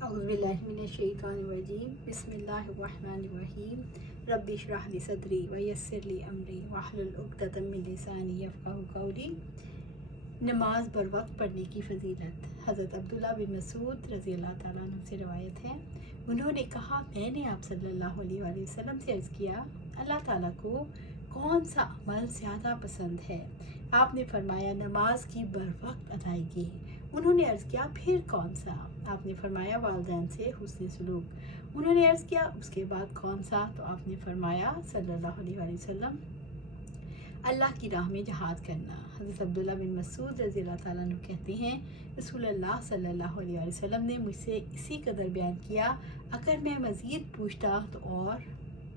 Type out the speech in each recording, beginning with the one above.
औज़ुबिल्लाहिमिनश्शैतानिर्रजीम बिस्मिल्लाहिर्रहमानिर्रहीम रब्बि इश्रह ली सदरी व यस्सिर ली अमरी वहलुल उक़दतम मिन लिसानी यफ़क़हू क़ौली। नमाज बर वक्त पढ़ने की फ़जीलत। हज़रत अब्दुल्ला बिन मसूद रज़ी अल्लाह ताला अन्हु से रवायत है, उन्होंने कहा, मैंने आप सल्लल्लाहु अलैहि वसल्लम से अर्ज़ किया, अल्लाह ताला को कौन सा अमल ज़्यादा पसंद है? आपने फरमाया, नमाज की बर वक्त अदायगी। उन्होंने अर्ज़ किया, फिर कौन सा? आपने फरमाया, वालिदैन से हुस्न सलूक। उन्होंने अर्ज़ किया, उसके बाद कौन सा? तो आपने फरमाया सल्लल्लाहु अलैहि वसल्लम, अल्लाह की राह में जहाद करना। हज़रत अब्दुल्ला बिन मसूद रज़ी अल्लाह ताला अन्हु कहते हैं, रसूलुल्लाह सल्लल्लाहु अलैहि वसल्लम ने मुझसे इसी कदर बयान किया, अगर मैं मज़ीद पूछता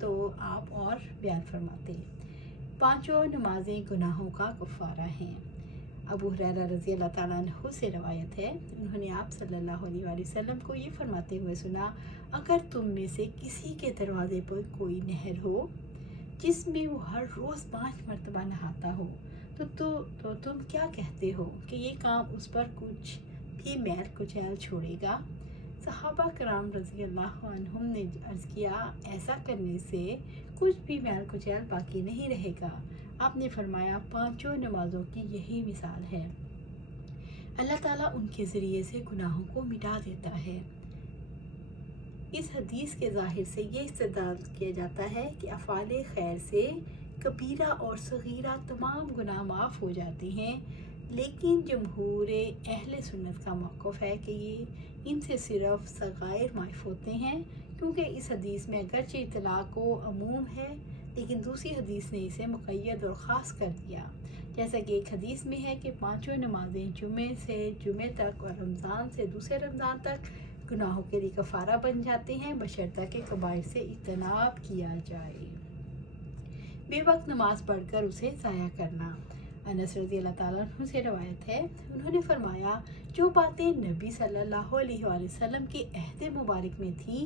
तो आप और बयान फरमाते। पांचों नमाजें गुनाहों का कफ़ारा हैं। अबू हुरैरा रज़ी अल्लाह ताला अन्हु से रवायत है, उन्होंने आप सल्लल्लाहु अलैहि वसल्लम को ये फरमाते हुए सुना, अगर तुम में से किसी के दरवाज़े पर कोई नहर हो जिसमें वो हर रोज़ 5 मरतबा नहाता हो तो तुम क्या कहते हो कि ये काम उस पर कुछ भी मैल कुचैल छोड़ेगा? सहाबा कराम रज़ी अल्लाह अन्हुम ने अर्ज़ किया, ऐसा करने से कुछ भी मैल कुचैल बाकी नहीं रहेगा। आपने फरमाया, पांचों नमाजों की यही मिसाल है, अल्लाह ताला उनके ज़रिए से गुनाहों को मिटा देता है। इस हदीस के ज़ाहिर से ये इस्तेदलाल किया जाता है कि अफ़ाले खैर से कबीरा और सगीरा तमाम गुनाह माफ़ हो जाते हैं, लेकिन जमहूर अहले सुन्नत का मौक़िफ़ है कि ये इनसे सिर्फ़ सगाइर माफ़ होते हैं, क्योंकि इस हदीस में अगरचे इतलाक़ व अमूम है, लेकिन दूसरी हदीस ने इसे मुक़य्यद और ख़ास कर दिया। जैसा कि एक हदीस में है कि पांचों नमाज़ें जुमे से जुमे तक और रमज़ान से दूसरे रमज़ान तक गुनाहों के लिए कफ़ारा बन जाते हैं, बशर्ते कि कबाइर से इज्तनाब किया जाए। बेवक्त नमाज पढ़कर उसे ज़ाया करना। अनस रज़ी अल्लाह ताला अन्हु से रवायत है, उन्होंने फरमाया, जो बातें नबी सल्लल्लाहु अलैहि वसल्लम के अहद मुबारक में थी,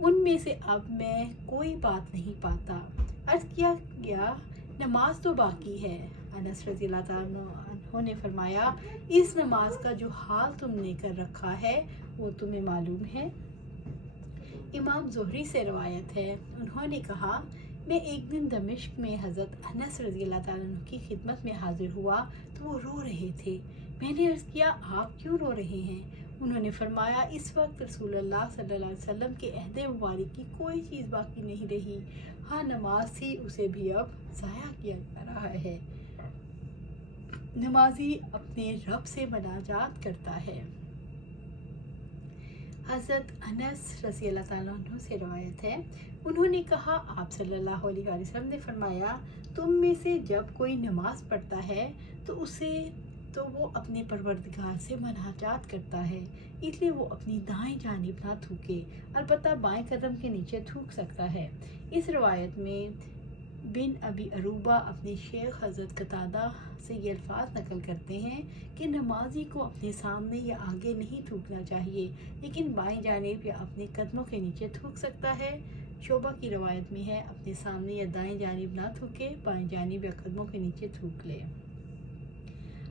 उनमें से अब मैं कोई बात नहीं पाता। अर्ज़ किया गया, नमाज तो बाकी है। अनस रज़ी अल्लाह ताला अन्हु ने फरमाया, इस नमाज का जो हाल तुमने कर रखा है वो तुम्हें मालूम है? इमाम ज़ुहरी से रवायत है, उन्होंने कहा, मैं एक दिन दमिश्क में हज़रत अनस रज़ी अल्लाह ताला अन्हु की खिदमत में हाजिर हुआ तो वो रो रहे थे। मैंने अर्ज़ किया, आप क्यों रो रहे हैं? उन्होंने फरमाया, इस वक्त रसूलुल्लाह सल्लल्लाहु अलैहि वसल्लम के अहद मुबारक की कोई चीज़ बाकी नहीं रही। हाँ, नमाज थी, उसे भी अब ज़ाया किया जा रहा है। नमाजी अपने रब से मुनाजात करता है। हज़रत अनस रज़ी अल्लाह ताला अन्हु से रवायत है, उन्होंने कहा, आप सल्लल्लाहु अलैहि वसल्लम ने फरमाया, तुम में से जब कोई नमाज पढ़ता है तो वो अपने परवरदिगार से मुनाजात करता है, इसलिए वो अपनी दाएं जानिब ना थूके, अलबत्ता बाएं कदम के नीचे थूक सकता है। इस रवायत में बिन अबी अरूबा अपने शेख हज़रत कतादा से ये अल्फाज नकल करते हैं कि नमाजी को अपने सामने या आगे नहीं थूकना चाहिए, लेकिन बाएं जानिब या अपने कदमों के नीचे थूक सकता है। शोबा की रवायत में है, अपने सामने या दाएं जानिब ना थूके, बाएं जानिब या कदमों के नीचे थूक ले।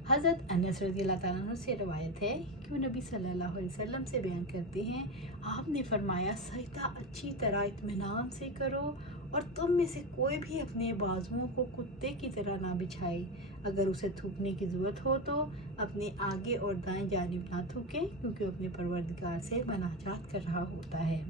हज़रत अनस रज़ी अल्लाह ताला अन्हु से रवायत है कि वो नबी सल्लल्लाहु अलैहि वसल्लम से बयान करते हैं, आपने फरमाया, सजदा अच्छी तरह इत्मीनान से करो और तुम में से कोई भी अपने बाजुओं को कुत्ते की तरह ना बिछाए। अगर उसे थूकने की ज़रूरत हो तो अपने आगे और दाएं जानिब ना थूके, क्योंकि वो अपने परवरदिगार से मुनाजात कर रहा होता है।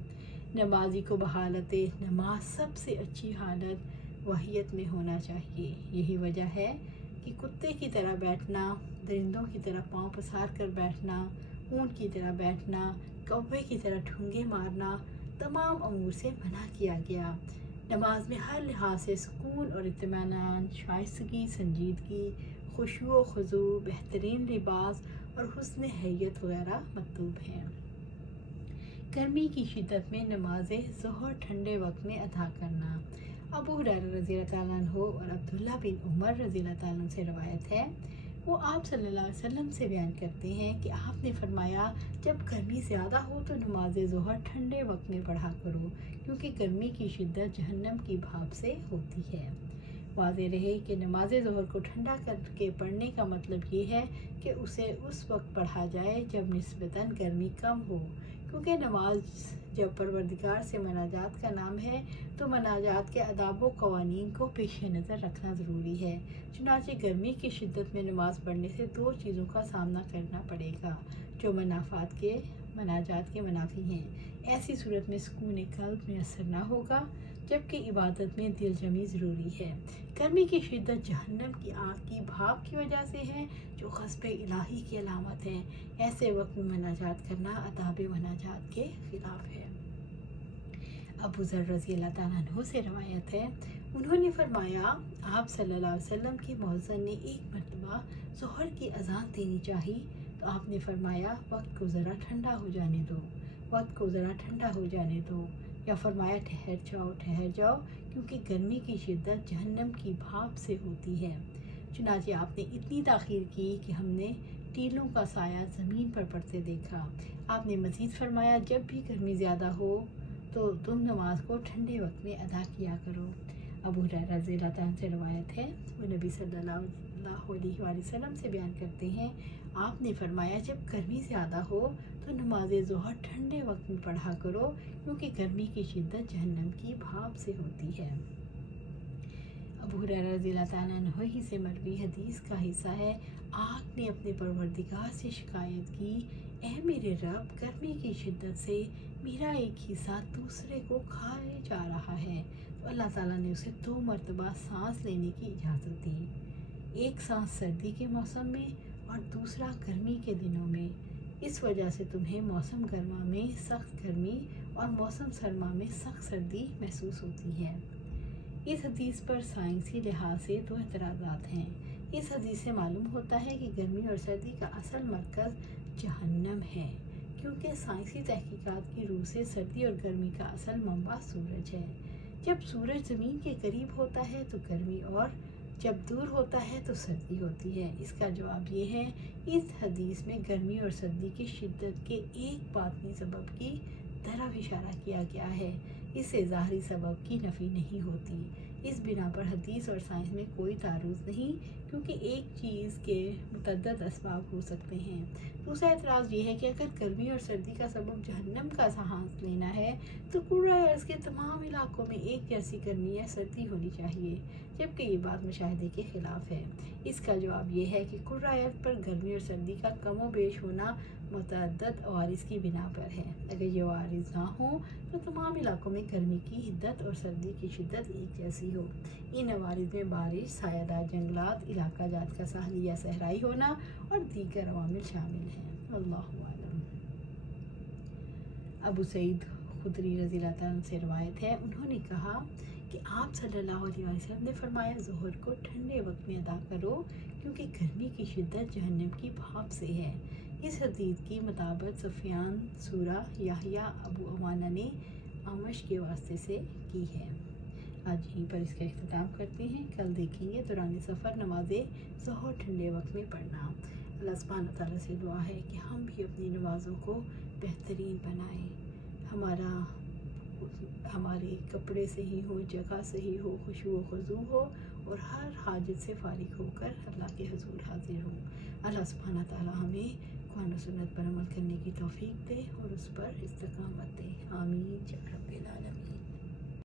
नमाजी को बहालत नमाज सबसे अच्छी हालत वहियत में होना चाहिए। यही वजह है कि कुत्ते की तरह बैठना, दरिंदों की तरह पाँव पसार कर बैठना, ऊँट की तरह बैठना, कौवे की तरह ठूंगे मारना तमाम अमूर से मना किया गया। नमाज में हर लिहाज से सुकून और इत्मीनान, शाइस्तगी, संजीदगी, खुशू व खुजू, बेहतरीन लिबास और हुस्न हैयत वगैरह मतलूब हैं। गर्मी की शिद्दत में नमाज ज़ोहर ठंडे वक्त में अदा करना। अबू हुरैरा रज़ी अल्लाह ताला अन्हु और अब्दुल्ला बिन उमर रज़ी अल्लाह ताला अन्हु से रवायत है, वो आप सल्लल्लाहु अलैहि वसल्लम से बयान करते हैं कि आपने फरमाया, जब गर्मी ज़्यादा हो तो नमाज ज़ोहर ठंडे वक्त में पढ़ा करो, क्योंकि गर्मी की शिद्दत जहन्नम की भाप से होती है। वाज़े रहे कि नमाज ज़ोहर को ठंडा करके पढ़ने का मतलब ये है कि उसे उस वक्त पढ़ा जाए जब निस्बतन गर्मी कम हो, کیونکہ نماز جب پروردگار سے مناجات کا نام ہے تو مناجات کے آداب و قوانین کو پیش نظر رکھنا ضروری ہے۔ چنانچہ گرمی کی شدت میں نماز پڑھنے سے دو چیزوں کا سامنا کرنا پڑے گا جو مناجات کے منافی ہیں۔ ایسی صورت میں سکون قلب میسر نہ ہوگا، جبکہ عبادت میں دل جمی ضروری ہے۔ گرمی کی شدت جہنم کی آگ کی بھاپ کی وجہ سے ہے جو غضب الہی کی علامت ہے۔ ایسے وقت میں مناجات کرنا آداب مناجات کے خلاف ہے۔ ابو ذر رضی اللہ تعالیٰ عنہ سے روایت ہے، انہوں نے فرمایا آپ صلی اللہ علیہ وسلم کے مؤذن نے ایک مرتبہ ظہر کی اذان دینی چاہی تو آپ نے فرمایا وقت کو ذرا ٹھنڈا ہو جانے دو، وقت کو ذرا ٹھنڈا ہو جانے دو، یا فرمایا ٹھہر جاؤ کیونکہ گرمی کی شدت جہنم کی بھاپ سے ہوتی ہے۔ چنانچہ آپ نے اتنی تاخیر کی کہ ہم نے ٹیلوں کا سایہ زمین پر پڑتے دیکھا۔ آپ نے مزید فرمایا جب بھی گرمی زیادہ ہو تو تم نماز کو ٹھنڈے وقت میں ادا کیا کرو۔ ابو ہریرہ رضی اللہ تعالیٰ عنہ سے روایت ہے، وہ نبی صلی اللہ علیہ وآلہ وسلم سے بیان کرتے ہیں، آپ نے فرمایا جب گرمی زیادہ ہو تو نماز ظہر ٹھنڈے وقت میں پڑھا کرو کیونکہ گرمی کی شدت جہنم کی بھاپ سے ہوتی ہے۔ ابو ہریرہ رضی اللہ تعالیٰ عنہ ہی سے مروی حدیث کا حصہ ہے، آگ نے اپنے پروردگار سے شکایت کی، اے میرے رب، گرمی کی شدت سے میرا ایک حصہ دوسرے کو کھائے جا رہا ہے، تو اللہ تعالیٰ نے اسے 2 مرتبہ سانس لینے کی اجازت دی، ایک سانس سردی کے موسم میں اور دوسرا گرمی کے دنوں میں۔ اس وجہ سے تمہیں موسم گرما میں سخت گرمی اور موسم سرما میں سخت سردی محسوس ہوتی ہے۔ اس حدیث پر سائنسی لحاظ سے 2 اعتراضات ہیں۔ اس حدیث سے معلوم ہوتا ہے کہ گرمی اور سردی کا اصل مرکز جہنم ہے، کیونکہ سائنسی تحقیقات کی روح سے سردی اور گرمی کا اصل منبع سورج ہے۔ جب سورج زمین کے قریب ہوتا ہے تو گرمی اور جب دور ہوتا ہے تو سردی ہوتی ہے۔ اس کا جواب یہ ہے، اس حدیث میں گرمی اور سردی کی شدت کے ایک باطنی سبب کی طرف اشارہ کیا گیا ہے، اس سے ظاہری سبب کی نفی نہیں ہوتی۔ اس بنا پر حدیث اور سائنس میں کوئی تعارض نہیں، کیونکہ ایک چیز کے متعدد اسباب ہو سکتے ہیں۔ دوسرا اعتراض یہ ہے کہ اگر گرمی اور سردی کا سبب جہنم کا سانس لینا ہے تو کرۂ ارض کے تمام علاقوں میں ایک جیسی گرمی یا سردی ہونی چاہیے، جبکہ یہ بات مشاہدے کے خلاف ہے۔ اس کا جواب یہ ہے کہ کرۂ ارض پر گرمی اور سردی کا کم و بیش ہونا متعدد عوارض کی بنا پر ہے۔ اگر یہ عوارض نہ ہوں تو تمام علاقوں میں گرمی کی حدت اور سردی کی شدت ایک جیسی ہو۔ ان عوارض میں بارش، سایہ دار جنگلات، علاقہ جات کا ساحلی یا صحرائی ہونا اور دیگر عوامل شامل ہیں۔ اللہ اعلم۔ ابو سعید خدری رضی اللہ تعالیٰ عنہ سے روایت ہے، انہوں نے کہا کہ آپ صلی اللہ علیہ وسلم نے فرمایا ظہر کو ٹھنڈے وقت میں ادا کرو کیونکہ گرمی کی شدت جہنم کی بھاپ سے ہے۔ اس حدیث کی مطابقت سفیان سورہ یحییٰ ابو عوانہ نے اعمش کے واسطے سے کی ہے۔ آج یہیں پر اس کا اختتام کرتے ہیں، کل دیکھیں گے دوران سفر نماز ظہر ٹھنڈے وقت میں پڑھنا۔ اللہ سبحانہ تعالیٰ سے دعا ہے کہ ہم بھی اپنی نمازوں کو بہترین بنائیں، ہمارے کپڑے صحیح ہو، جگہ صحیح ہو، خشوع و خضوع ہو اور ہر حاجت سے فارغ ہو کر اللہ کے حضور حاضر ہوں۔ اللہ سبحانہ تعالیٰ ہمیں قرآن و سنت پر عمل کرنے کی توفیق دے اور اس پر استقامت دے۔ آمین یا رب العالمین۔